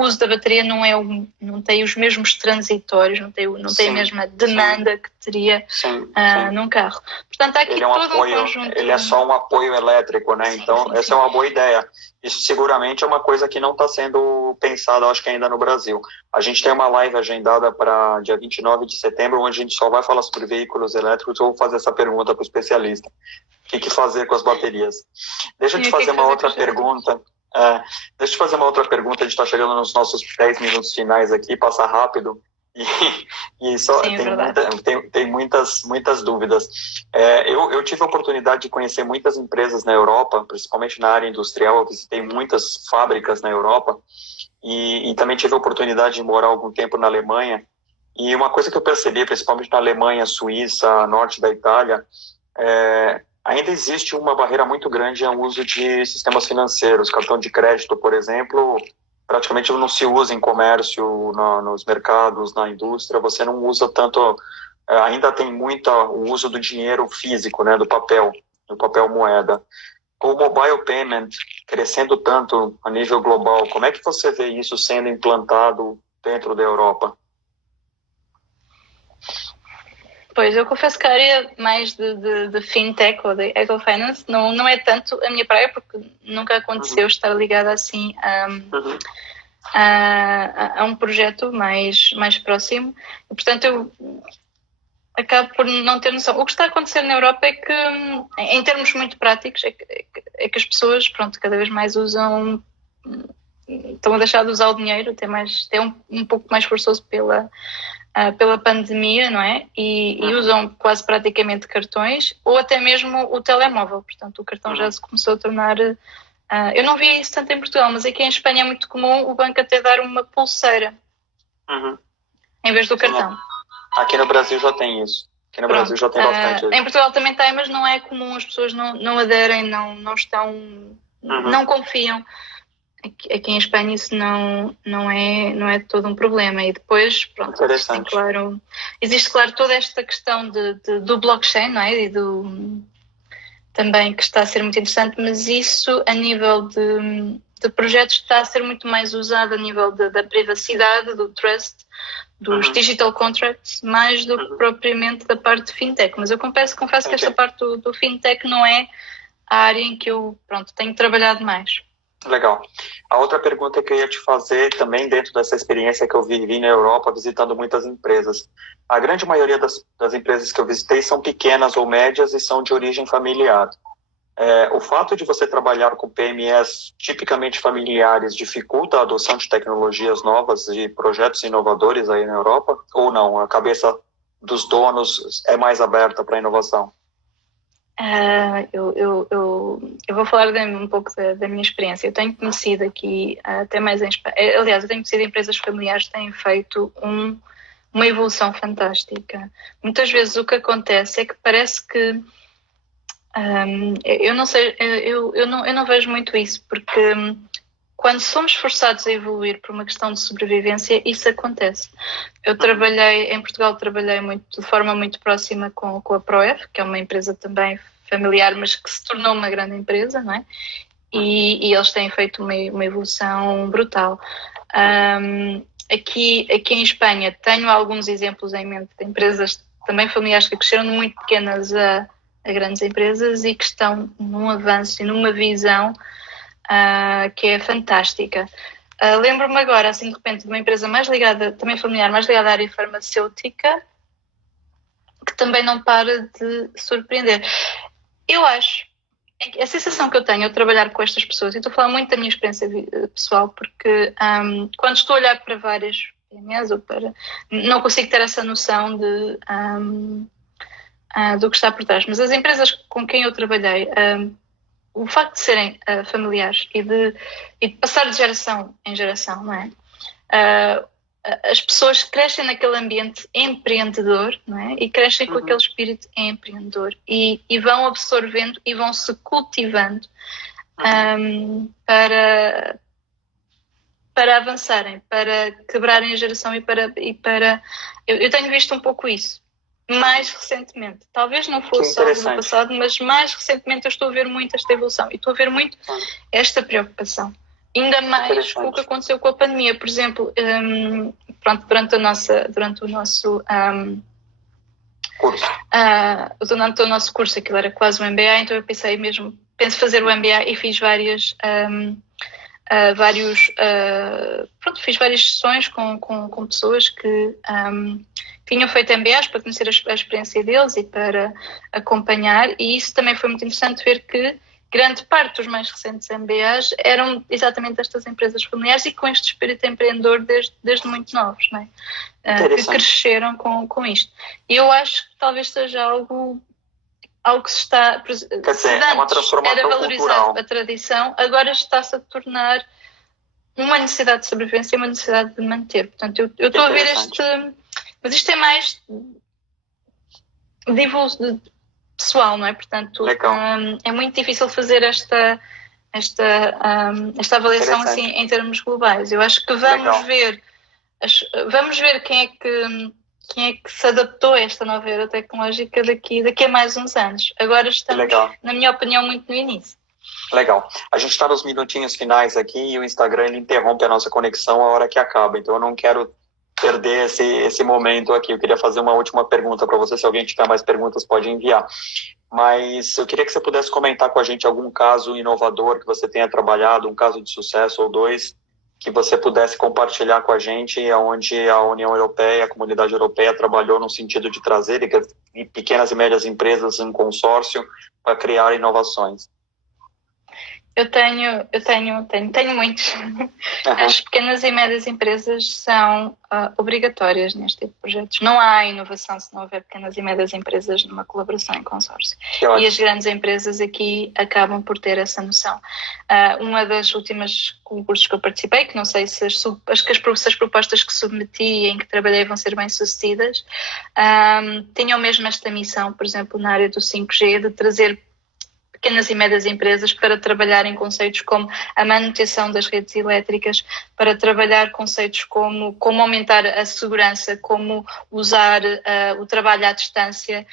uso da bateria não tem os mesmos transitórios, não tem a mesma demanda que teria num carro. Portanto, há aqui todo um conjunto... Ele é só um apoio elétrico, né? Então, essa é uma boa ideia. Isso seguramente é uma coisa que não está sendo pensada, acho que ainda no Brasil. A gente tem uma live agendada para dia 29 de setembro, onde a gente só vai falar sobre veículos elétricos. Eu vou fazer essa pergunta para o especialista. O que fazer com as baterias? Deixa eu te fazer uma outra pergunta. Deixa eu te fazer uma outra pergunta. A gente está chegando nos nossos 10 minutos finais aqui, passa rápido. E só tem muitas dúvidas. Eu tive a oportunidade de conhecer muitas empresas na Europa, principalmente na área industrial. Eu visitei muitas fábricas na Europa e também tive a oportunidade de morar algum tempo na Alemanha. E uma coisa que eu percebi, principalmente na Alemanha, Suíça, norte da Itália, ainda existe uma barreira muito grande ao uso de sistemas financeiros. Cartão de crédito, por exemplo, praticamente não se usa em comércio, nos mercados, na indústria. Você não usa tanto, ainda tem muito o uso do dinheiro físico, né, do papel moeda. Com o mobile payment crescendo tanto a nível global, como é que você vê isso sendo implantado dentro da Europa? Pois, eu confesso que a área mais de fintech ou de ecofinance não é tanto a minha praia, porque nunca aconteceu estar ligada assim a um projeto mais próximo. E, portanto, eu acabo por não ter noção. O que está a acontecer na Europa é que, em termos muito práticos, é que as pessoas, cada vez mais usam... Estão a deixar de usar o dinheiro, até um pouco mais forçoso pela pandemia, não é? E usam quase praticamente cartões ou até mesmo o telemóvel. Portanto, o cartão já se começou a tornar... eu não via isso tanto em Portugal, mas aqui em Espanha é muito comum o banco até dar uma pulseira em vez do cartão. Aqui no Brasil já tem isso. Aqui no Brasil já tem bastante isso. Em Portugal também tem, mas não é comum, as pessoas não aderem, não estão... não confiam. Aqui em Espanha isso não é todo um problema. E depois, existe claro toda esta questão do blockchain, não é? E também que está a ser muito interessante, mas isso a nível de projetos está a ser muito mais usado a nível da privacidade, do trust, dos digital contracts, mais do que propriamente da parte de fintech. Mas eu confesso que esta parte do fintech não é a área em que eu tenho trabalhado mais. Legal. A outra pergunta que eu ia te fazer também dentro dessa experiência que eu vivi na Europa, visitando muitas empresas. A grande maioria das empresas que eu visitei são pequenas ou médias e são de origem familiar. O fato de você trabalhar com PMEs tipicamente familiares dificulta a adoção de tecnologias novas e projetos inovadores aí na Europa? Ou não? A cabeça dos donos é mais aberta para a inovação? Eu vou falar um pouco da minha experiência. Eu tenho conhecido aqui, até mais em Espanha, aliás, eu tenho conhecido empresas familiares que têm feito uma evolução fantástica. Muitas vezes o que acontece é que parece que, eu não sei, eu não vejo muito isso, porque quando somos forçados a evoluir por uma questão de sobrevivência, isso acontece. Eu em Portugal trabalhei de forma muito próxima com a ProF, que é uma empresa também familiar, mas que se tornou uma grande empresa, não é? E eles têm feito uma evolução brutal. Aqui em Espanha tenho alguns exemplos em mente de empresas também familiares que cresceram de muito pequenas a grandes empresas e que estão num avanço e numa visão que é fantástica. Lembro-me agora, assim, de repente, de uma empresa mais ligada, também familiar, mais ligada à área farmacêutica, que também não para de surpreender. Eu acho, a sensação que eu tenho ao trabalhar com estas pessoas, e estou a falar muito da minha experiência pessoal, porque quando estou a olhar para várias PMEs, não consigo ter essa noção do que está por trás. Mas as empresas com quem eu trabalhei, o facto de serem familiares e de passar de geração em geração, não é? As pessoas crescem naquele ambiente empreendedor, não é? E crescem com aquele espírito empreendedor e vão absorvendo e vão se cultivando para avançarem, para quebrarem a geração e para... Eu tenho visto um pouco isso. Mais recentemente, talvez não fosse algo do passado, mas mais recentemente eu estou a ver muito esta evolução e estou a ver muito esta preocupação. Ainda mais com o que aconteceu com a pandemia, por exemplo, durante o nosso curso. Durante o nosso curso, aquilo era quase um MBA, então eu penso fazer o MBA e fiz fiz várias sessões com pessoas que tinham feito MBAs para conhecer a experiência deles e para acompanhar, e isso também foi muito interessante ver que grande parte dos mais recentes MBAs eram exatamente estas empresas familiares e com este espírito empreendedor desde muito novos, não é? Que cresceram com isto. E eu acho que talvez seja algo que se está... Quer dizer, é uma transformação era valorizado cultural. A tradição, agora está-se a tornar uma necessidade de sobrevivência e uma necessidade de manter. Portanto, eu estou a ver mas isto é mais pessoal, não é? Portanto, é muito difícil fazer esta avaliação assim em termos globais. Eu acho que vamos ver quem é que se adaptou a esta nova era tecnológica daqui a mais uns anos. Agora estamos, na minha opinião, muito no início. Legal. A gente está nos minutinhos finais aqui e o Instagram ele interrompe a nossa conexão a hora que acaba. Então eu não quero perder esse momento aqui. Eu queria fazer uma última pergunta para você. Se alguém tiver mais perguntas, pode enviar. Mas eu queria que você pudesse comentar com a gente algum caso inovador que você tenha trabalhado, um caso de sucesso ou dois, que você pudesse compartilhar com a gente, onde a União Europeia, a Comunidade Europeia trabalhou no sentido de trazer pequenas e médias empresas em consórcio para criar inovações. Eu tenho muitos. As pequenas e médias empresas são obrigatórias neste tipo de projetos. Não há inovação se não houver pequenas e médias empresas numa colaboração em consórcio. E as grandes empresas aqui acabam por ter essa noção. Uma das últimas concursos que eu participei, que não sei se as propostas que submeti e em que trabalhei vão ser bem-sucedidas, tinham mesmo esta missão, por exemplo, na área do 5G, de trazer pequenas e médias empresas para trabalhar em conceitos como a manutenção das redes elétricas, para trabalhar conceitos como aumentar a segurança, como usar o trabalho à distância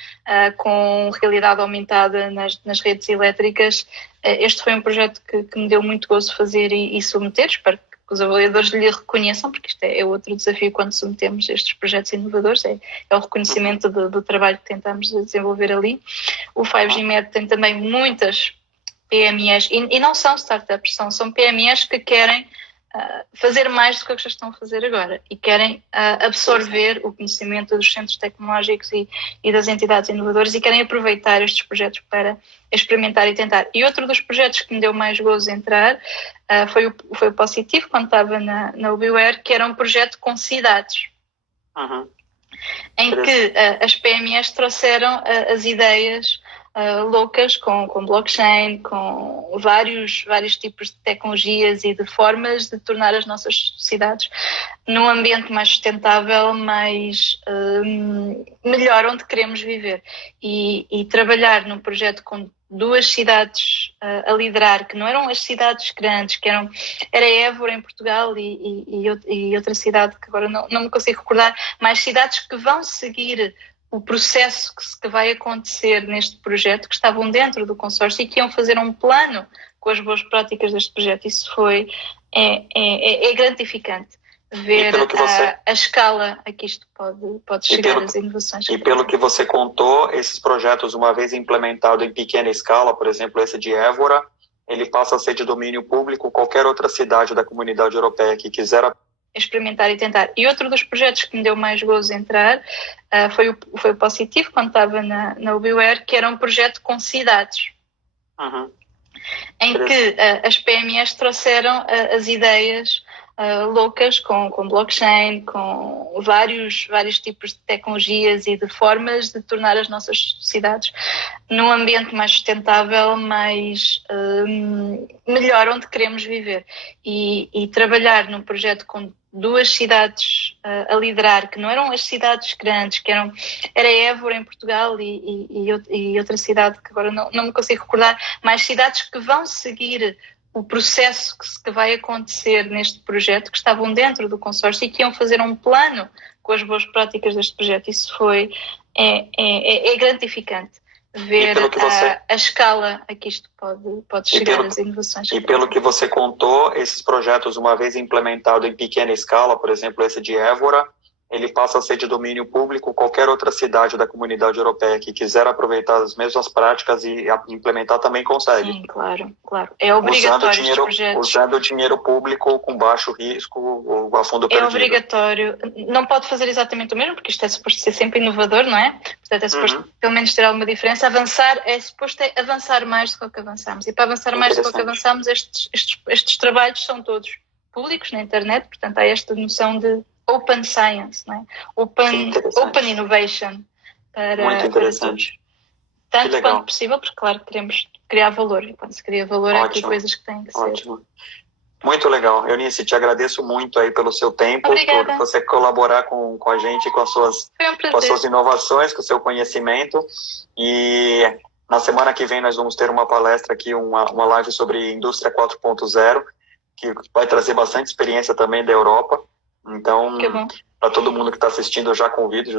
com realidade aumentada nas redes elétricas. Este foi um projeto que me deu muito gozo fazer e submeter. Espero que os avaliadores lhe reconheçam, porque isto é outro desafio quando submetemos estes projetos inovadores, é o reconhecimento do trabalho que tentamos desenvolver ali. O 5G Med tem também muitas PMEs, e não são startups, são PMEs que querem fazer mais do que já estão a fazer agora e querem absorver o conhecimento dos centros tecnológicos e das entidades inovadoras e querem aproveitar estes projetos para experimentar e tentar. E outro dos projetos que me deu mais gozo entrar foi o Positivo, quando estava na UbiWare, que era um projeto com cidades, em que as PMEs trouxeram as ideias loucas com blockchain, com vários tipos de tecnologias e de formas de tornar as nossas cidades num ambiente mais sustentável, mais melhor, onde queremos viver. E trabalhar num projeto com duas cidades a liderar, que não eram as cidades grandes, que era Évora em Portugal e outra cidade que agora não me consigo recordar, mas cidades que vão seguir o processo que vai acontecer neste projeto, que estavam dentro do consórcio e que iam fazer um plano com as boas práticas deste projeto. Isso é gratificante ver a escala a que isto pode chegar, as inovações. E pelo que você contou, esses projetos, uma vez implementados em pequena escala, por exemplo, esse de Évora, ele passa a ser de domínio público. Qualquer outra cidade da Comunidade Europeia que quiser experimentar e tentar. E outro dos projetos que me deu mais gozo entrar foi o Positivo, quando estava na UbiWare, que era um projeto com cidades, em que as PMEs trouxeram as ideias loucas com blockchain, com vários tipos de tecnologias e de formas de tornar as nossas sociedades num ambiente mais sustentável, mais melhor, onde queremos viver. E trabalhar num projeto com 2 cidades a liderar, que não eram as cidades grandes, era Évora em Portugal e outra cidade que agora não me consigo recordar, mais cidades que vão seguir o processo que vai acontecer neste projeto, que estavam dentro do consórcio e que iam fazer um plano com as boas práticas deste projeto. Isso é gratificante ver a escala a que isto pode chegar, as inovações. E pelo que você contou, esses projetos, uma vez implementado em pequena escala, por exemplo, esse de Évora, ele passa a ser de domínio público. Qualquer outra cidade da Comunidade Europeia que quiser aproveitar as mesmas práticas e implementar também consegue. Sim, claro. É obrigatório usando dinheiro público com baixo risco ou a fundo perdido. É obrigatório. Não pode fazer exatamente o mesmo, porque isto é suposto ser sempre inovador, não é? Portanto, é suposto pelo menos ter alguma diferença. É suposto avançar mais do que avançamos. E para avançar mais do que avançamos, estes trabalhos são todos públicos na internet. Portanto, há esta noção de Open Science, não é? Open Innovation Muito interessante. Tanto quanto possível, porque claro, queremos criar valor, e quando se cria valor há aqui coisas que têm que ser. Muito legal. Eunice, te agradeço muito aí pelo seu tempo, Obrigada. por você colaborar com a gente, com as suas inovações, com o seu conhecimento. E na semana que vem nós vamos ter uma palestra aqui, uma live sobre Indústria 4.0, que vai trazer bastante experiência também da Europa. Então, para todo mundo que está assistindo, eu já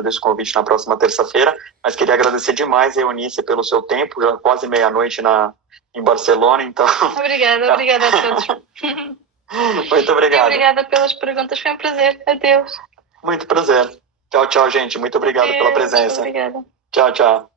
deixo o convite na próxima terça-feira, mas queria agradecer demais, Eunice, pelo seu tempo, já quase meia-noite em Barcelona, então... Obrigada a todos. Muito obrigado. Obrigada pelas perguntas, foi um prazer. Adeus. Muito prazer. Tchau, gente, muito obrigado pela presença. Obrigada. Tchau.